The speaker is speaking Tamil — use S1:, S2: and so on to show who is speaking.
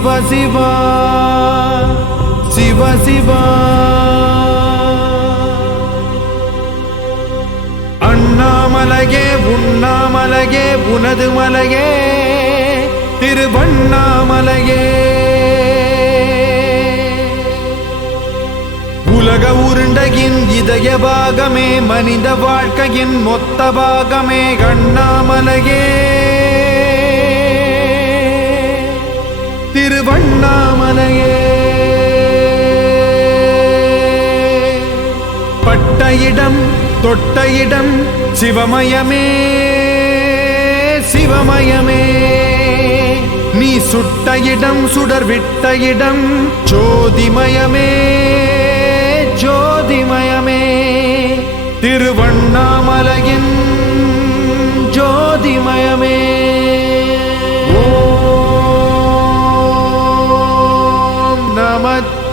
S1: சிவ சிவா சிவ சிவா அண்ணாமலையே உண்ணாமலையே உனது மலையே திருவண்ணாமலையே உலக உருண்டையின் இதய பாகமே மனித வாழ்க்கையின் மொத்த பாகமே அண்ணாமலையே வண்ணாமலையே பட்ட இடம் தொட்ட இடம் சிவமயமே சிவமயமே நீ சுட்ட இடம் சுடர் விட்ட இடம் ஜோதிமயமே ஜோதிமயமே திருவண்ணாமலையின் ஜோதிமயமே